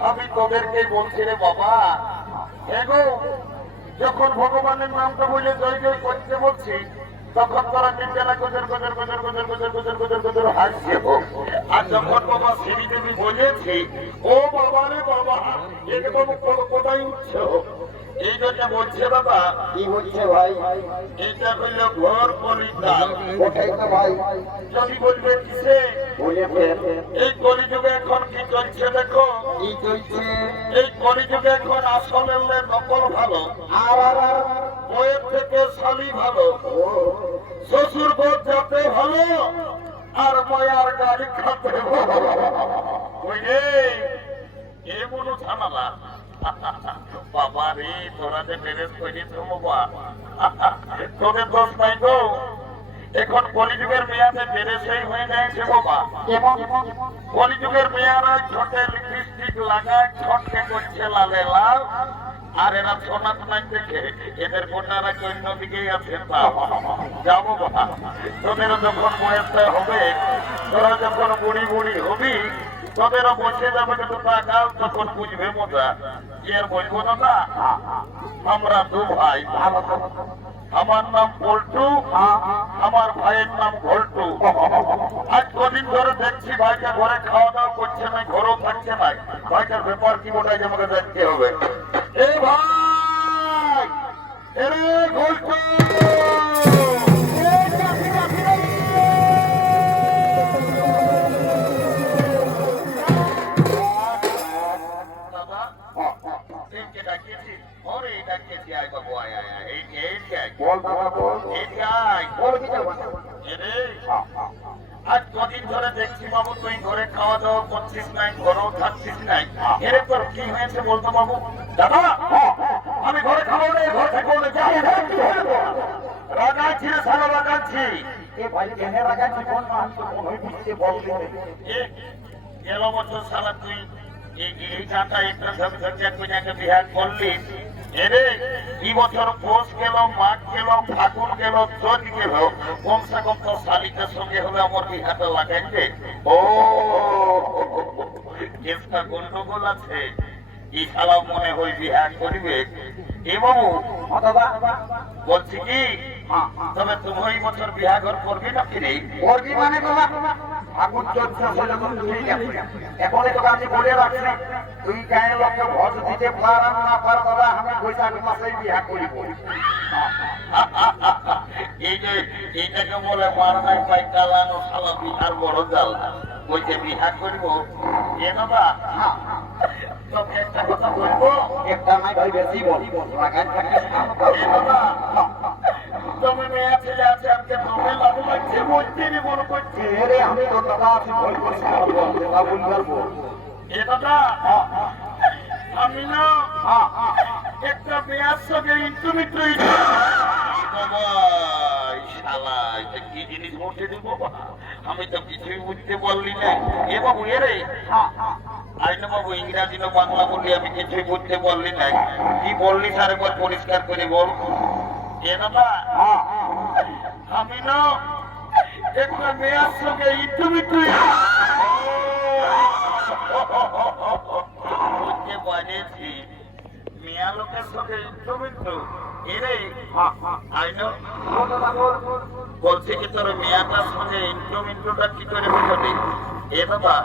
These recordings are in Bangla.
আমি তোদেরকে বলছি রে বাবা। এগো, যখন ভগবানের নামটা বলে জয় জয় করতে বলছি, তখন তোরা নিজেরা গজর গজর গজর গজর গজর গজর গজর গজর হাসছে আর যখন বাবা শ্রী দেবী বলেছি, ও বাবা রে বাবা কো- কোথায় উঠছে এই জন্য বলছে বাবা কি হচ্ছে ভাই? এটা হইল ঘর পরিত্রাণ ওটাই তো ভাই। যদি বলবে কিসে? এই কলিযুগে এখন কি চলছে দেখো? কি চলছে? এই কলিযুগে এখন আসলের নকল ভালো। আর বইয়ের থেকে শালি ভালো। শ্বশুর বোধ যাতে ভালো আর বয়ার গাড়ি খাতে ভালো। ওই রে? এ মনু ঝামেলা। বাবা রে তোরা যে মেরেজ করে বাবা? তোদের দোষ নাই গো। এখন কলিযুগের মেয়াদে মেরেজই হয়ে গেছে বাবা। কলিযুগের মেয়েরা ঠোঁটে লিপস্টিক লাগায় ঠোঁটকে করছে লালে লাল। আর এরা সোনা সোনাই দেখে এদের কন্যারা কি অন্যদিকেই আছে? যাব বাবা। তোদের যখন বয়সটা হবে তোরা যখন বুড়ি বুড়ি হবি তোদেরও বসে যাবে কিন্তু টাকাও তখন বুঝবে মজা। কি আর না? আমরা দু ভাই। আমার নাম পল্টু আমার ভাইয়ের নাম ঘল্টু। আজ কদিন ধরে দেখছি ভাইটা ঘরে খাওয়া দাওয়া করছে না ঘরেও থাকছে না ভাইটার ব্যাপার কি ওটাই আমাকে দেখতে হবে। এই ভাই! এরে ঘল্টু! এইকে ডাকিয়েছি ওরে ডাকিয়েছি বাবু আয় আয় আয়। এই এই আয় বল বাবা বল। এই আয় বল কি যাব এরে আজ কদিন ধরে দেখছি বাবু তুই ঘরে খাওয়া দাওয়া করছিস নাই ঘরেও থাকছিস নাই। এরে তোর কি হয়েছে বলতো বাবু? দাদা আমি ঘরে খাব না ঘর থাকব না যাই রাগাচ্ছি সারা রাগাচ্ছি। এ ভাই কেনে রাখাচ্ছি কোন তো কোন বুঝতে বল। দিতে এ গেল বছর সালা তুই এই এই একটা ধর ধর একটা বিহার করলি এরে এই বছর পৌষ গেল মাঘ গেল ফাগুন গেল চোখ গেল কমসে কম তো শালিকের সঙ্গে হলে আমার বিহারটা লাগাইছে ও কেসটা গন্ডগোল আছে এই শালা মনে হয় বিহার করিবে। এ বাবু বলছি কি তবে তুমি এই বছর বিহাঘর করবি না কিনে করবি মানে বাবা আগুন চলছে আসলে কোন ঠিক আছে এখন তো আমি বলে রাখছি তুই গায়ে লোককে ভোট দিতে পারাম না পার দাদা আমি বৈশাখ মাসেই বিয়া করিব। এই এইটাকে বলে মারনাই পাই চালানো শালা বিহার বড় জাল। বলছে বিহার করিব এ বাবা তোকে একটা কথা বলব? একটা নাই ভাই বেশি বল। লাগান থাকিস বাবা তুমি মেয়ে ছেলে আছে আজকে তুমি লাগু লাগছে বলতে নি মনে করছে। রে আমি তো দাদা আছি ভয় করছি না বল দাদা এ দাদা আমি না একটা মেয়ের সঙ্গে ইন্টুমিট্রু বাবা এই শালা এটা কি জিনিস দিব? আমি তো কিছুই বুঝতে পারলি না। এ বাবু এরে আইন বাবু ইংরাজি না বাংলা বললি আমি কিছুই বুঝতে পারলি না। কি বললি স্যার একবার পরিষ্কার করে বল। এ বাবা। আমি না একটা মেয়ের সঙ্গে ইটু মিটু বুঝতে পারেছি মেয়া লোকের সঙ্গে ইটু মিটু। এরে আইনো বলছে কি তোর মেয়াটার সঙ্গে ইটু মিটুটা কি করে বুঝাবি এ বাবা,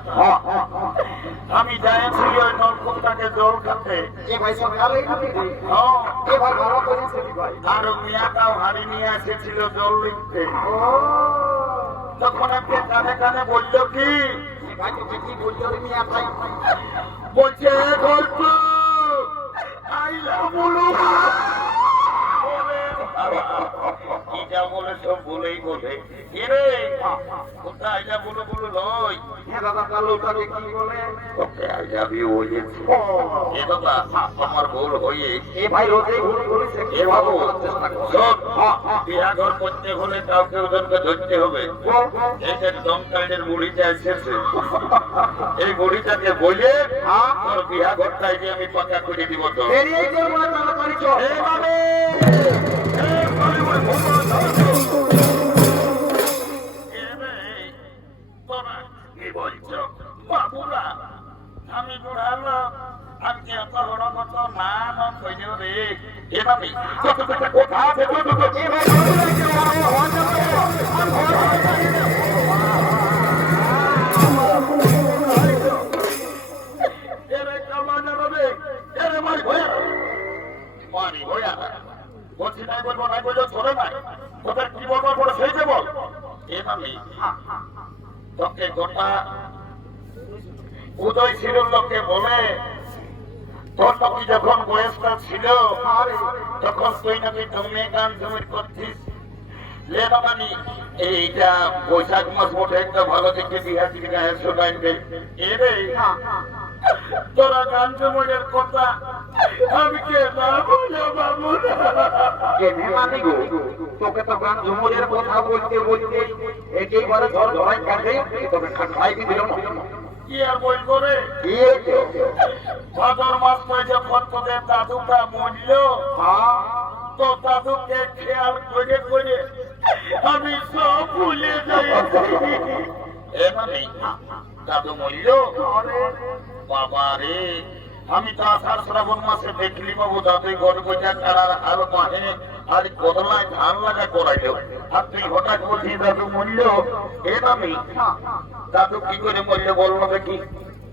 আমি যাই জল খাতে এ ভাই খাবি রে হ্যাঁ, এ ভাই ভালো করেছে ভাই? আর মেয়াটাও হাড়ি নিয়ে এসেছিল জল লিখতে। ও। তখন একটা কানে কানে বলল কি? ভাই কি বলছো গল্প যা বলে সব বলেই বলে। এরে কোথায় আইলা বলো বলো লয় হ্যাঁ দাদা কালো তাকে কি বলে? Okay I love U A বাবা আমার ভুল হয়ে এ ভাই রোজে ঘুরে ঘুরে এ বাবু চেষ্টা করে। শোন করতে হলে কাউকে ওজনকে ধরতে হবে। এই যে দমকাইলের মুড়িটা এসেছে। এই মুড়িটাকে বলে তোর বিহা ঘরটাই যে আমি পাকা করে দিব তো বেরিয়ে বলছো? বাবুরা, আমি এত বড় কত না না কইলেও রে এভাবে কোথা এভাবে তোকে গোটা উদয় লোকে বলে, তোর নাকি যখন বয়সটা ছিল, তখন তুই নাকি জমে গান জমির করছিস লেবা মানি এইটা বৈশাখ মাস মোটে একটা ভালো দেখে থেকে গায়ে শোনাইবে এরে তোরা গান জমির কথা আমি কে না বলে বাবু কেনে মানি গো তোকে তো ঝুমুরের কথা বলতে বলতে একেবারে ধর ধরাই কাটে তবে খাই দিল কি আর বই করে ভাদর মাসটা যখন তোদের দাদুটা মরল তো দাদুকে খেয়াল করে করে আমি সব ভুলে যাই দাদু মরল বাবা রে আমি তো আষাঢ় শ্রাবণ মাসে দেখলি বাবু দাদু ঘর বোঝা কারার হাল মাহে আর বদলায় ধান লাগা করাইল। আর তুই হঠাৎ বলছি দাদু মরল এভাবে দাদু কি করে মরল বলল দেখি।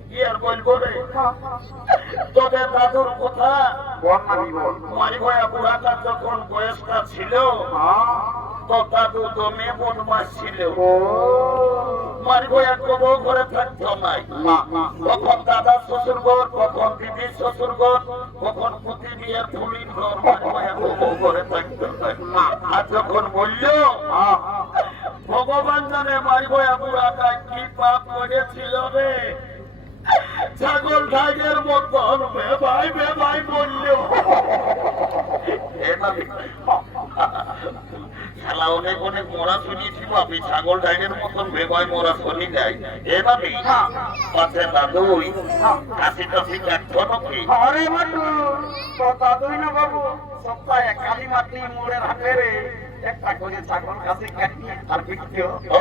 কি আর বলব রে? তোদের দাদুর কথা? বল মারি ভয়া বুড়াটা যখন বয়সটা ছিল হ্যাঁ। তো দাদু তো মেয়ে বদমাস ছিল। ও মারি ভয়া কোনো ঘরে থাকতো নাই। কখন দাদা শ্বশুর ঘর কখন দিদি শ্বশুর ঘর কখন পুঁতি বিয়ের ফুলির ঘর মারি ভয়া কোনো ঘরে থাকতো নাই। আর যখন বলল হ্যাঁ ভগবান জানে মারি ভয়া বুড়াটা কি পাপ করেছিল রে। ছাগল ঢাকের মতন বেবাই বেবাই বলল শালা অনেক অনেক শুনিয়েছিল আমি ছাগল ঢাকের মতন বেবাই মরা শুনি যাই এভাবে পাশে দাদুই কাশি টাশি কাটতো নাকি আরে মাটু তো দাদুই না বাবু সপ্তাহে কালী মাটি মোড়ের হাতে রে একটা করে ছাগল কাছে কাটি আর বিক্রিও ও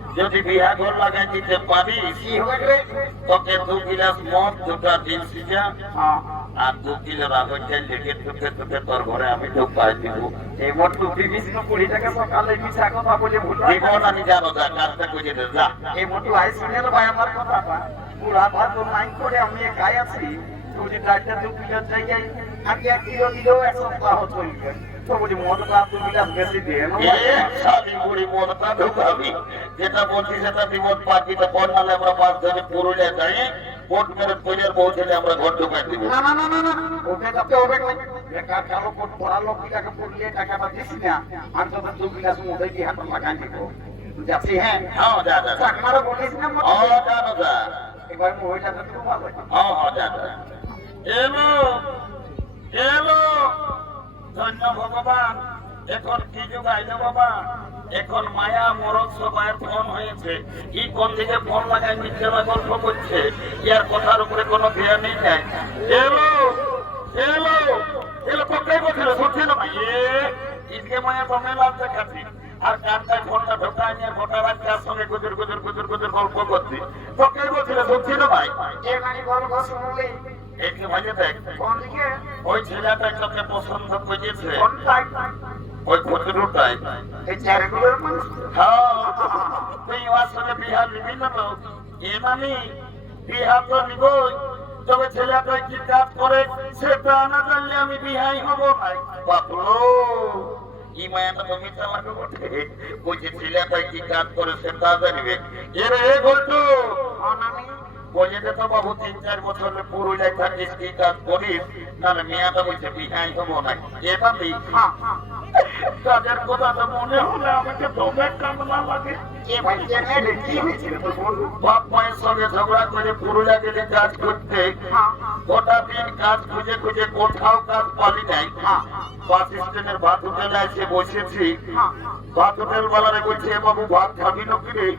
যদি বিহা ঘর লাগাই দিতে পারিস কি হবে রে? তোকে দু গিলাস মদ দুটা ডিম সিজা হ্যাঁ। আর দু কিলো চাল লেগে তোকে তোকে তোর ঘরে আমি ঢুকাই দিব। এই মটু বিবিসি কুড়ি টাকা সকালে মিছা কথা বলে ভুল জীবন আমি জানো যা কাজটা করে দে যা। এই মটু আই শুনে ভাই আমার কথাটা পুরা ভাত নাই করে আমি একাই আছি। যদি ডাক্তার দু কিলোর জায়গায় আমি এক কিলো দিলেও এক সপ্তাহ চলবে। তো মদটা দু গিলাস বেশি দিয়ে এ বুড়ি মদটা ঢুকাবি। যেটা বলছি সেটা বিপদ পাচ্ছি তো পর নালে আমরা পাঁচ জনে পুরুলিয়া যাই কোর্ট মেরে তৈরির পৌঁছলে আমরা ঘর ঢুকাই দিব। না না না না না ওকে যাতে হবে না। বেকার কারও কোট পড়া লোক টাকা পড়লে টাকাটা দিস না। আমি তো দু গিলাস মধ্যে কি হাত লাগাই দিব? যাচ্ছি হ্যাঁ? হ্যাঁ যা যা যা। বলিস না ও জানো যা এবার মহিলাটা তো ভালো। হ্যাঁ হ্যাঁ যা যা। এলো এলো। ধন্য ভগবান এখন কি যুগ আইলো বাবা? এখন মায়া মরদ সবাই ফোন হয়েছে। কি কোন দিকে ফোন লাগাই মিথ্যে গল্প করছে। ইয়ার কথার উপরে কোনো ধ্যানই নাই এলো এলো এলো কোথায় বলছিল শুনছে না ভাই? মায়া বমে লাভ দেখাচ্ছি আর কানটায় ফোনটা ঢোকায় নিয়ে রাখছে সঙ্গে গুজর গুজর গুজর গুজর গল্প করছি? তো কে বলছিল সত্যি না ভাই? এ গল্প শুনলি? একটু ভাইয়ে দেখ। কোন দিকে? ওই ছেলেটা তোকে পছন্দ করেছে। কোনটাই? ওই ফজলুটাই এই চারগুলোর মানুষ? হ্যাঁ। তুই সঙ্গে বিহার নিবি না তো এ বিহার তো নিবই। তবে ছেলেটা কি কাজ করে সেটা না জানলে আমি বিহাই হব নাই। বাপলো ই মায়াটা তুমি চালাকে বটে। ওই যে ছেলেটা কি কাজ করে সেটা জানবে। এর এ গল্টু অনামি। বইয়েতে তো বাবু, তিন চার বছর পুরুলিয়ায় থাকিস কি কাজ করিস? তাহলে মেয়াটা বলছে বিহাই হব নাই। এটা তুই কাজের কথা তো মনে হলে আমাকে দমে কামনা লাগে। বাপ মায়ের সঙ্গে ঝগড়া করে গেলে কাজ করতে। হ্যাঁ গোটা দিন কাজ খুঁজে খুঁজে কোথাও কাজ পালি নাই। হ্যাঁ বাস স্ট্যান্ডের ভাত হোটেলে এসে বসেছি। হ্যাঁ ভাত হোটেল বালারে বলছে বাবু ভাত খাবি নাকি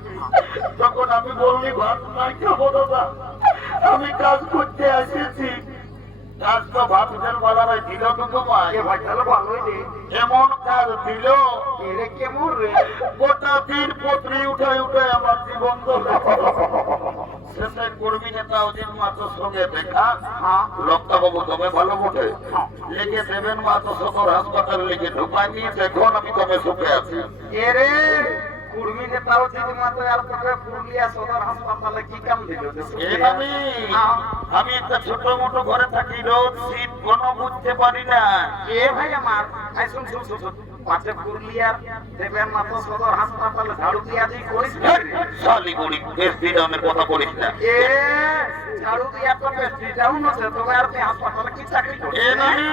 তখন আমি বললি ভাত নাই খাব দাদা। আমি কাজ করতে এসেছি। কাজ তো ভাত হোটেল বালারে দিল তো তোমায়। এমন কাজ দিল এরে কেমন রে? গোটা দিন পত্রি উঠে উঠে আমার জীবন শেষে কর্মী নেতা অজিত মাত্র সঙ্গে দেখা হ্যাঁ। তবে ভালো বটে। লিখে দেবেন সদর হাসপাতাল লিখে ঢুকাই নিয়েছে এখন আমি তবে সুখে আছি। এরে কুর্মি নেতাও যদি মাত্র আর তোকে পুরুলিয়া সদর হাসপাতালে কি কাম দিল? আমি একটা ছোট মোটো ঘরে থাকি রোজ শীত কোনো বুঝতে পারি না। এ ভাই আমার শুন শুন শুন শুন। পুরুলিয়ার দেবেন মাত্র সদর হাসপাতালে ঝাড়ু দিয়া দিয়ে করিস শালি গড়ি বেশ কথা বলিস না। এ ঝাড়ু দিয়া তো তবে আর তুই হাসপাতালে কি চাকরি করছিস এ নানি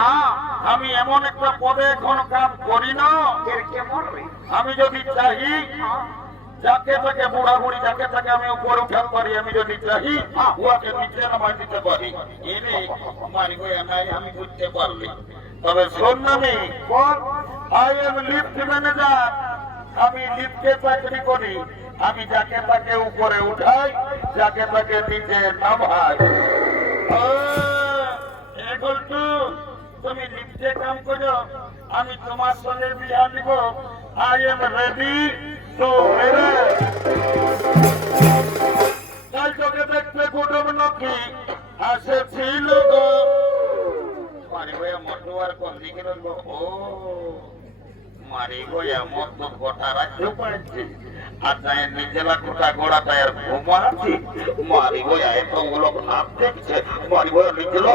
হ্যাঁ। আমি এমন একটা পদে এখন কাম করি না। এর কেমন আমি যদি চাহি হ্যাঁ। যাকে তাকে বুড়া বুড়ি যাকে তাকে আমি উপরে উঠাতে পারি আমি যদি চাহি উহাকে নিচে নামাই দিতে পারি। এনে মারি গো নাই আমি বুঝতে পারলি। তবে শোন নামি আই এম লিফট ম্যানেজার আমি লিফটে চাকরি করি। আমি যাকে তাকে উপরে উঠাই যাকে তাকে নিচে নামাই। এখন তুমি লিফটে কাম করো। আমি তোমার সঙ্গে বিয়া নিব আই এম রেডি তোকে দেখতে কুটুম নাকি আসেছিল গো মারি ভাইয়া মোটু আর কোন দিকে রইল ও মারি ভাইয়া তো গোটা রাজ্য পাইছি আর তাই নিজেলা গোটা গোড়া তাই আর ঘুমাচ্ছি মারি ভাইয়া এতগুলো ভাব দেখছে মারি ভাইয়া নিজেলা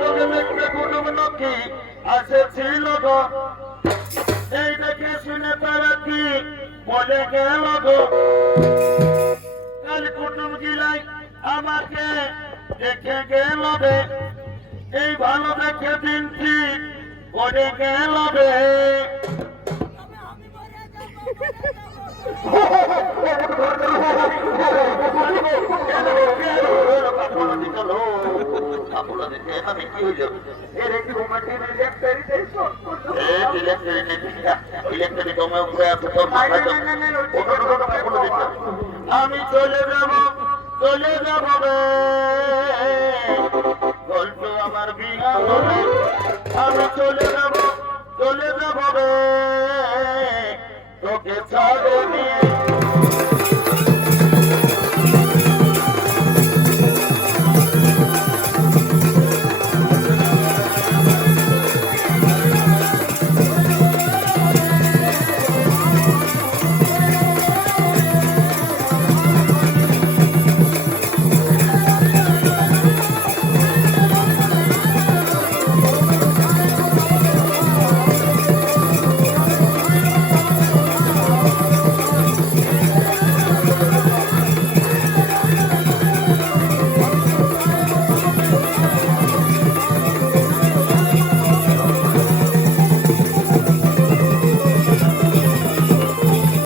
তোকে দেখতে কুটুম নাকি আসেছিল গো। এই দেখে শুনে তারা কি বলে গেল গো? কাল কুটুম গিলাই আমাকে দেখে গেল রে এই ভালো দেখে দিনটি করে গেল রে আমি চলে যাব চলে যাব গল্প আমার বিনা আমি চলে যাব চলে যাব It's all good, man.